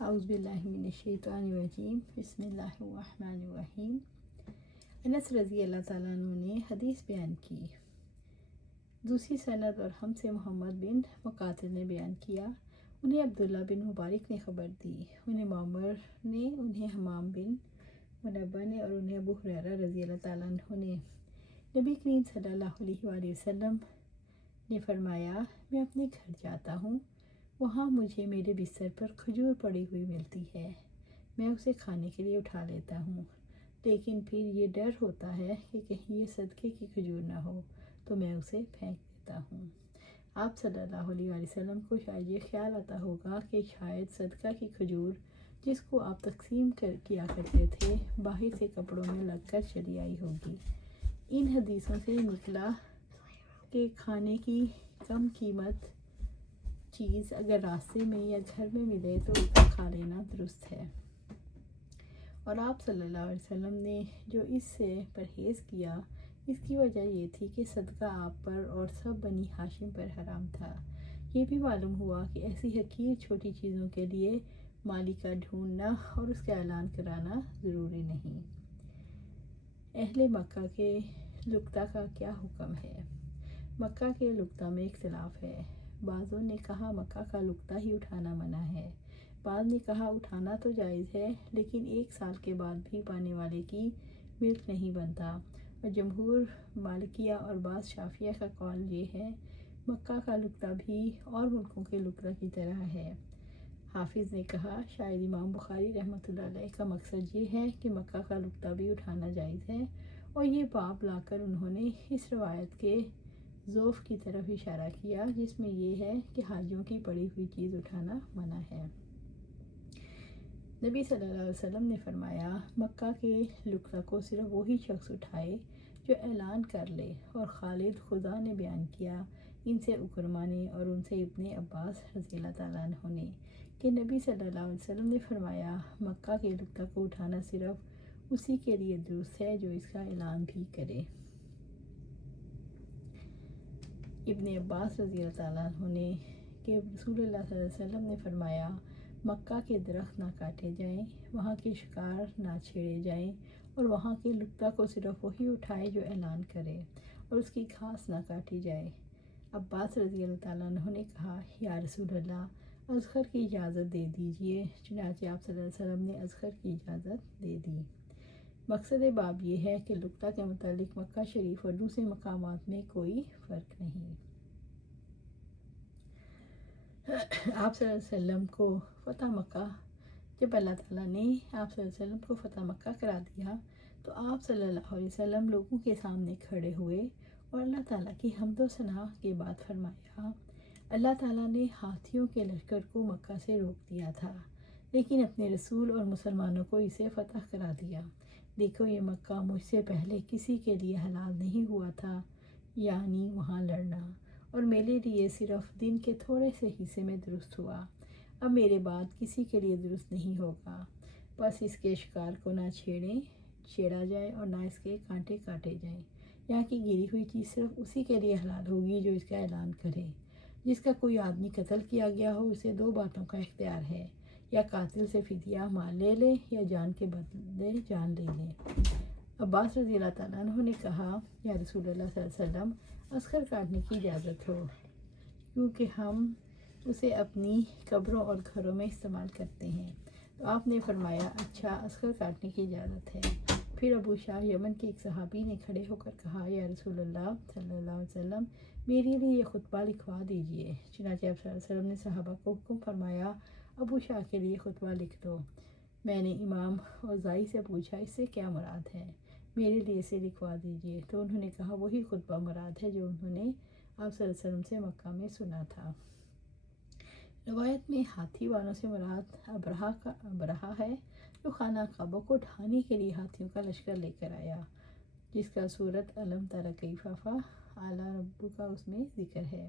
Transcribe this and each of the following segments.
اعوذ باللہ من الشیطان الرجیم بسم اللہ الرحمن الرحیم۔ انس رضی اللہ تعالیٰ عنہ نے حدیث بیان کی۔ دوسری سند اور ہم سے محمد بن مقاتل نے بیان کیا، انہیں عبداللہ بن مبارک نے خبر دی، انہیں معمر نے، انہیں حمام بن منبہ نے اور انہیں ابو ہریرہ رضی اللہ تعالیٰ عنہ نے نبی کریم صلی اللہ علیہ وآلہ وسلم نے فرمایا، میں اپنے گھر جاتا ہوں، وہاں مجھے میرے بستر پر کھجور پڑی ہوئی ملتی ہے، میں اسے کھانے کے لیے اٹھا لیتا ہوں، لیکن پھر یہ ڈر ہوتا ہے کہ کہیں یہ صدقے کی کھجور نہ ہو تو میں اسے پھینک دیتا ہوں۔ آپ صلی اللہ علیہ وآلہ وسلم کو شاید یہ خیال آتا ہوگا کہ شاید صدقہ کی کھجور جس کو آپ تقسیم کیا کرتے تھے باہر سے کپڑوں میں لگ کر چلی آئی ہوگی۔ ان حدیثوں سے نکلا کہ کھانے کی کم قیمت چیز اگر راستے میں یا گھر میں ملے تو اس کو کھا لینا درست ہے، اور آپ صلی اللہ علیہ وسلم نے جو اس سے پرہیز کیا اس کی وجہ یہ تھی کہ صدقہ آپ پر اور سب بنی ہاشم پر حرام تھا۔ یہ بھی معلوم ہوا کہ ایسی حقیر چھوٹی چیزوں کے لیے مالک کا ڈھونڈنا اور اس کا اعلان کرانا ضروری نہیں۔ اہل مکہ کے لقطہ کا کیا حکم ہے؟ مکہ کے لقطہ میں اختلاف ہے، بعضوں نے کہا مکہ کا لقطہ ہی اٹھانا منع ہے، بعض نے کہا اٹھانا تو جائز ہے لیکن 1 سال کے بعد بھی پانے والے کی ملک نہیں بنتا، اور جمہور مالکیہ اور بعض شافعیہ کا قول یہ ہے مکہ کا لقطہ بھی اور ملکوں کے لقطہ کی طرح ہے۔ حافظ نے کہا شاید امام بخاری رحمۃ اللہ علیہ کا مقصد یہ ہے کہ مکہ کا لقطہ بھی اٹھانا جائز ہے، اور یہ باب لا کر انہوں نے اس روایت کے ضعف کی طرف اشارہ کیا جس میں یہ ہے کہ حاجیوں کی پڑی ہوئی چیز اٹھانا منع ہے۔ نبی صلی اللہ علیہ وسلم نے فرمایا، مکہ کے لقطہ کو صرف وہی شخص اٹھائے جو اعلان کر لے، اور خالد خدا نے بیان کیا، ان سے اکرمہ نے اور ان سے ابن عباس رضی اللہ تعالیٰ عنہ نے کہ نبی صلی اللہ علیہ وسلم نے فرمایا، مکہ کے لقطہ کو اٹھانا صرف اسی کے لیے درست ہے جو اس کا اعلان بھی کرے۔ ابن عباس رضی اللہ تعالیٰ عنہ نے کہ رسول اللہ صلی اللہ علیہ وسلم نے فرمایا، مکہ کے درخت نہ کاٹے جائیں، وہاں کے شکار نہ چھیڑے جائیں، اور وہاں کے لقطہ کو صرف وہی اٹھائے جو اعلان کرے، اور اس کی گھاس نہ کاٹی جائے۔ عباس رضی اللہ تعالیٰ عنہ نے کہا، یا رسول اللہ، اذخر کی اجازت دے دیجئے، چنانچہ آپ صلی اللہ علیہ وسلم نے اذخر کی اجازت دے دی۔ مقصد باب یہ ہے کہ لقطہ کے متعلق مکہ شریف اور دوسرے مقامات میں کوئی فرق نہیں۔ آپ صلی اللہ علیہ وسلم کو فتح مکہ، جب اللہ تعالیٰ نے آپ صلی اللہ علیہ وسلم کو فتح مکہ کرا دیا تو آپ صلی اللہ علیہ وسلم لوگوں کے سامنے کھڑے ہوئے اور اللہ تعالیٰ کی حمد و ثنا کے بعد فرمایا، اللہ تعالیٰ نے ہاتھیوں کے لشکر کو مکہ سے روک دیا تھا لیکن اپنے رسول اور مسلمانوں کو اسے فتح کرا دیا۔ دیکھو یہ مکہ مجھ سے پہلے کسی کے لیے حلال نہیں ہوا تھا، یعنی وہاں لڑنا، اور میرے لیے صرف دن کے تھوڑے سے حصے میں درست ہوا، اب میرے بعد کسی کے لیے درست نہیں ہوگا، بس اس کے شکار کو نہ چھیڑا جائے اور نہ اس کے کانٹے کاٹے جائیں۔ یہاں کی گری ہوئی چیز صرف اسی کے لیے حلال ہوگی جو اس کا اعلان کرے۔ جس کا کوئی آدمی قتل کیا گیا ہو اسے 2 باتوں کا اختیار ہے، یا قاتل سے فدیہ مال لے لے یا جان کے بدلے جان لے لے۔ عباس رضی اللہ تعالیٰ عنہ نے کہا، یا رسول اللہ صلی اللہ علیہ وسلم، اذخر کاٹنے کی اجازت ہو کیونکہ ہم اسے اپنی قبروں اور گھروں میں استعمال کرتے ہیں، تو آپ نے فرمایا اچھا، اذخر کاٹنے کی اجازت ہے۔ پھر ابو شاہ یمن کے ایک صحابی نے کھڑے ہو کر کہا، یا رسول اللہ صلی اللہ علیہ وسلم، میرے لیے یہ خطبہ لکھوا دیجئے۔ چنانچہ آپ صلی اللہ علیہ وسلم نے صحابہ کو حکم فرمایا، ابو شاہ کے لیے خطبہ لکھ دو۔ میں نے امام اوزائی سے پوچھا، اس سے کیا مراد ہے؟ میرے لیے اسے لکھوا دیجئے، تو انہوں نے کہا وہی خطبہ مراد ہے جو انہوں نے آپ صلی اللہ علیہ وسلم سے مکہ میں سنا تھا۔ روایت میں ہاتھی والوں سے مراد ابرہہ ہے جو خانہ کعبہ کو ڈھانے کے لیے ہاتھیوں کا لشکر لے کر آیا، جس کا سورۃ الم تر کیف فعل ربک کا اس میں ذکر ہے۔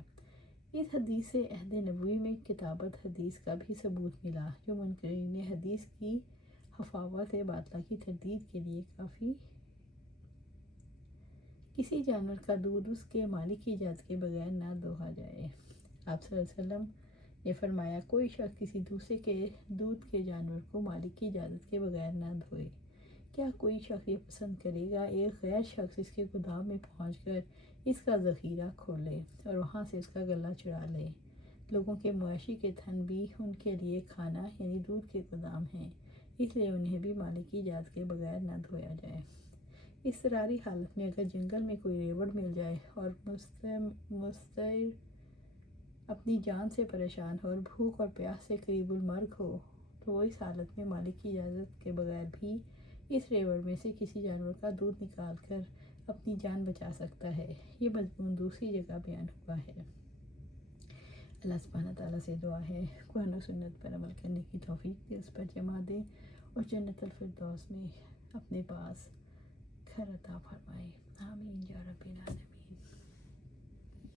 اس حدیث سے عہد نبوی میں کتابت حدیث کا بھی ثبوت ملا جو منکرین حدیث کی حفاوت باطلہ کی تردید کے لیے کافی۔ کسی جانور کا دودھ اس کے مالک کی اجازت کے بغیر نہ دوہا جائے۔ آپ صلی اللہ علیہ وسلم نے فرمایا کوئی شخص کسی دوسرے کے دودھ کے جانور کو مالک کی اجازت کے بغیر نہ دھوئے۔ کیا کوئی شخص یہ پسند کرے گا ایک غیر شخص اس کے گودام میں پہنچ کر اس کا ذخیرہ کھولے اور وہاں سے اس کا گلا چرا لے؟ لوگوں کے مویشی کے تھن بھی ان کے لیے کھانا یعنی دودھ کے گودام ہیں، اس لیے انہیں بھی مالک کی اجازت کے بغیر نہ دھویا جائے۔ اضطراری حالت میں اگر جنگل میں کوئی ریوڑ مل جائے اور مستعر اپنی جان سے پریشان ہو اور بھوک اور پیاس سے قریب المرگ ہو تو وہ اس حالت میں مالک کی اجازت کے بغیر بھی اس ریوڑ میں سے کسی جانور کا دودھ نکال کر اپنی جان بچا سکتا ہے۔ یہ مضمون دوسری جگہ بیان ہوا ہے۔ اللہ سبحانہ تعالیٰ سے دعا ہے قرآن و سنت پر عمل کرنے کی توفیق دے، اس پر جمع دے اور جنت الفردوس میں اپنے پاس گھر عطا فرمائے۔ آمین یا رب العالمین۔